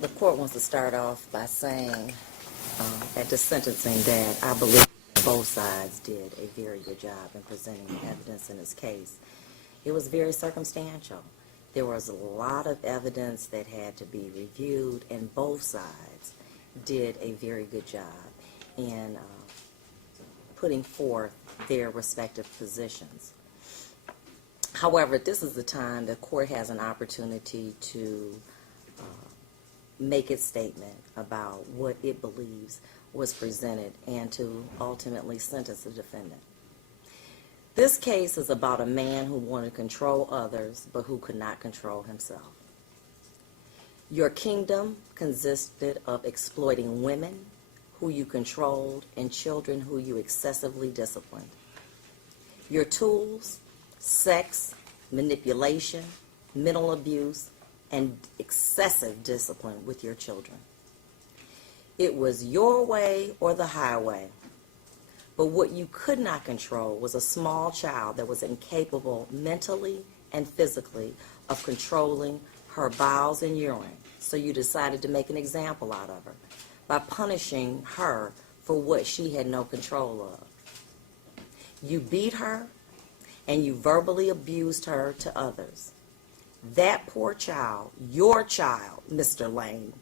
The court wants to start off by saying at the sentencing that I believe both sides did a very good job in presenting evidence in this case. It was very circumstantial. There was a lot of evidence that had to be reviewed, and both sides did a very good job in putting forth their respective positions. However, this is the time the court has an opportunity to make its statement about what it believes was presented and to ultimately sentence the defendant. This case is about a man who wanted to control others but who could not control himself. Your kingdom consisted of exploiting women who you controlled and children who you excessively disciplined. Your tools, sex, manipulation, mental abuse, and excessive discipline with your children. It was your way or the highway. But what you could not control was a small child that was incapable mentally and physically of controlling her bowels and urine. So you decided to make an example out of her by punishing her for what she had no control of. You beat her and you verbally abused her to others. That poor child, your child, Mr. Lane,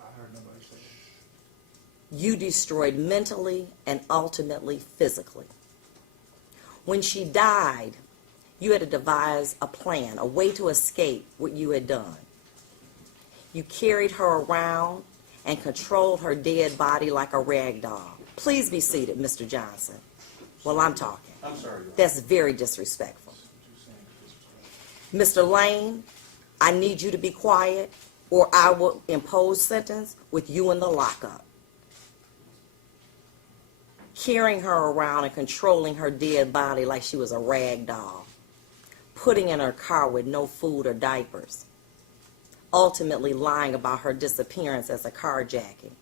I heard nobody say that. you destroyed mentally and ultimately physically. When she died, you had to devise a plan, a way to escape what you had done. You carried her around and controlled her dead body like a rag doll. Please be seated, Mr. Johnson, while I'm talking. I'm sorry. That's very disrespectful. Mr. Lane, I need you to be quiet or I will impose sentence with you in the lockup. Carrying her around and controlling her dead body like she was a rag doll. Putting in her car with no food or diapers. Ultimately lying about her disappearance as a carjacking.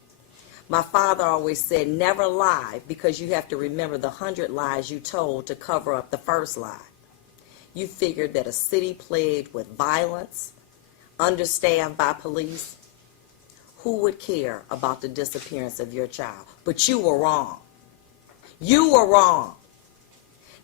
My father always said, never lie, because you have to remember the 100 lies you told to cover up the first lie. You figured that a city plagued with violence, understaffed by police, who would care about the disappearance of your child? But you were wrong. You were wrong.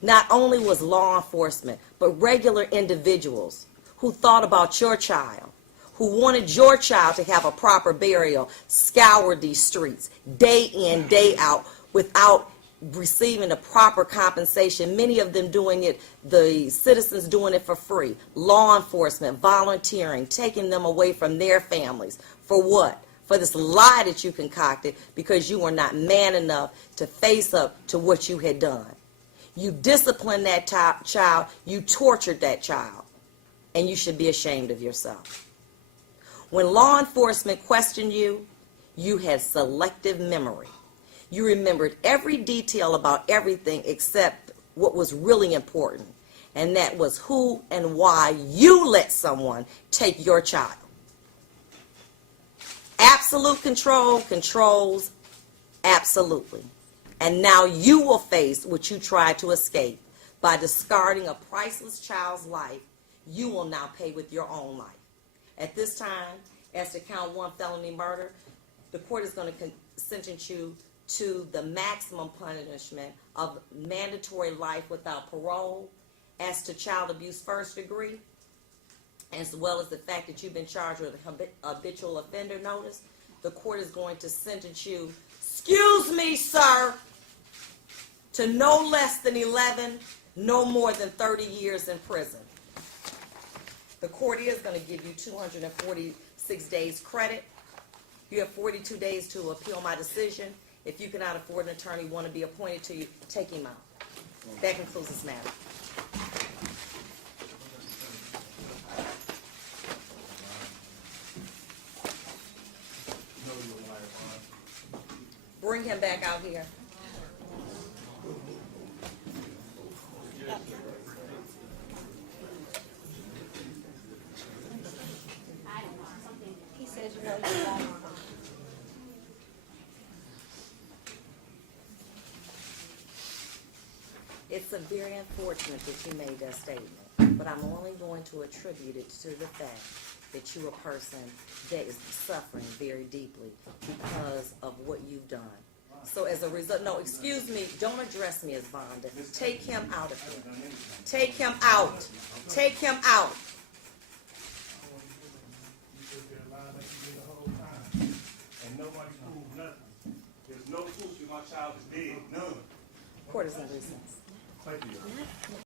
Not only was law enforcement, but regular individuals who thought about your child, who wanted your child to have a proper burial, scoured these streets day in, day out without receiving the proper compensation, many of them doing it, the citizens doing it for free, law enforcement, volunteering, taking them away from their families. For what? For this lie that you concocted because you were not man enough to face up to what you had done. You disciplined that child, you tortured that child, and you should be ashamed of yourself. When law enforcement questioned you, you had selective memory. You remembered every detail about everything except what was really important, and that was who and why you let someone take your child. Absolute control controls absolutely. And now you will face what you tried to escape. By discarding a priceless child's life, you will now pay with your own life. At this time, as to count 1 felony murder, the court is going to sentence you to the maximum punishment of mandatory life without parole. As to child abuse first degree, as well as the fact that you've been charged with a habitual offender notice, the court is going to sentence you, excuse me, sir, to no less than 11, no more than 30 years in prison. The court is going to give you 246 days credit. You have 42 days to appeal my decision. If you cannot afford an attorney, want to be appointed to you, take him out. That concludes this matter. Bring him back out here. He says, you know, you're lying. It's very unfortunate that you made that statement. but I'm only going to attribute it to the fact that you're a person that is suffering very deeply because of what you've done. So as a result, no, excuse me, don't address me as Vonda. Take him out of here. Take him out. Take him out. You sit there lying like you did the whole time. And nobody proved nothing. There's no proof that my child is dead. None. Court is in recess. Thank you.